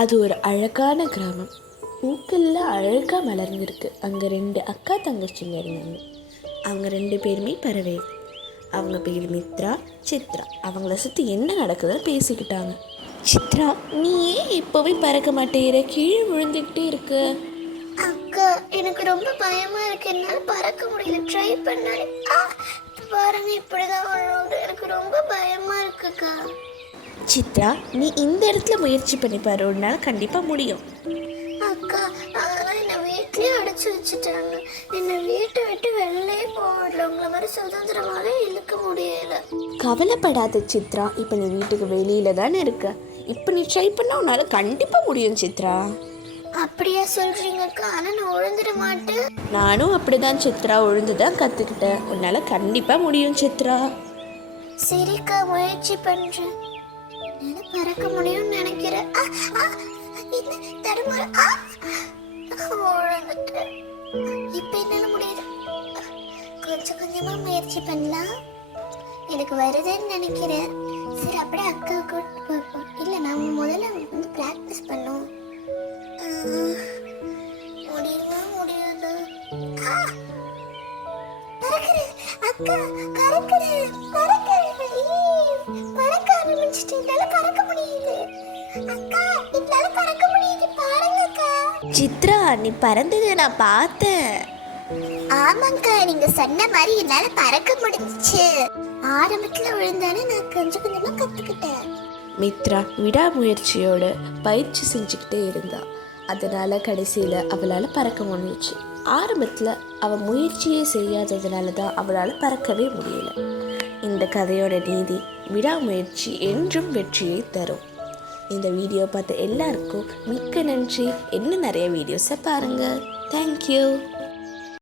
அது ஒரு அழகான கிராமம். பூக்கள்லாம் அழகாக மலர்ந்துருக்கு. அங்கே 2 அக்கா தங்கச்சிங்க இருந்தாங்க. அவங்க 2 பேருமே பறவை. அவங்க பேர் மித்ரா, சித்ரா. அவங்கள சுற்றி என்ன நடக்குதுன்னு பேசிக்கிட்டாங்க. சித்ரா, நீ ஏன் இப்போவே பறக்க மாட்டேற? கீழே விழுந்துக்கிட்டே இருக்க. அக்கா, எனக்கு ரொம்ப பயமா இருக்கு. என்னால பறக்க முடியல. ட்ரை பண்ணாலும் பாருங்க, இப்படிதான் விழுது. எனக்கு ரொம்ப பயமா இருக்குக்கா. சித்ரா, நீ இந்த இடத்துல முயற்சி பண்ணி பாரு, ஒரு நாள் கண்டிப்பாக முடியும். அக்கா, ஆனால் என்னை வீட்லேயே அடைச்சி வச்சுட்டாங்க. என்னை வீட்டை விட்டு வெளிலே போகல. உங்களை மாதிரி சுதந்திரமாகவே இழுக்க முடியல. கவலைப்படாத சித்ரா, இப்போ நீ வீட்டுக்கு வெளியில தானே இருக்க. இப்போ நீ ட்ரை பண்ண உன்னால கண்டிப்பாக முடியும் சித்ரா. அப்படியா சொல்றீங்கக்கா? ஆனால் நான் விழுந்துட மாட்டேன். நானும் அப்படிதான் சித்ரா, விழுந்து தான் கற்றுக்கிட்டேன். உன்னால் கண்டிப்பாக முடியும் சித்ரா. சரிக்கா, முயற்சி பண்ணுறேன். என்னால் பறக்க முடியும்னு நினைக்கிறேன். விழுந்துட்டேன். இப்போ என்னால் முடியுது. கொஞ்சம் கொஞ்சமாக முயற்சி பண்ணலாம். எனக்கு வருதுன்னு நினைக்கிறேன். சரி, அப்படியே அக்கா கூப்பிட்டு பார்ப்போம். இல்லை, நம்ம முதல்ல வந்து ப்ராக்டிஸ் பண்ணோம். முடியுமா? முடியாது. பறக்கிறேன் அக்கா, பறக்கிறேன். பறக்க ஆரம்பிச்சிட்டு என்னால பறக்க முடியுது. அக்கா, என்னால பறக்க முடியுது. பாருங்க அக்கா. சித்ரா, நீ பறந்ததை நான் பார்த்தேன். ஆமாங்கக்கா, நீங்க சொன்ன மாதிரி என்னால பறக்க முடிஞ்சிச்சு. ஆரம்பத்துல விழுந்தானே நான் கொஞ்சம் கொஞ்சமா கத்துக்கிட்டேன். மித்ரா விடாமுயற்சியோட பயிற்சி செஞ்சுக்கிட்டே இருந்தா. அதனால கடைசியில் அவளால் பறக்க முடிஞ்சிச்சு. ஆரம்பத்தில் அவள் முயற்சியே செய்யாததுனால தான் அவளால் பறக்கவே முடியல. இந்த கதையோட நீதி, விடாமுயற்சி என்றும் வெற்றியை தரும். இந்த வீடியோ பார்த்த எல்லாருக்கும் மிக்க நன்றி. இன்னும் நிறைய வீடியோஸை பாருங்கள். தேங்க்யூ.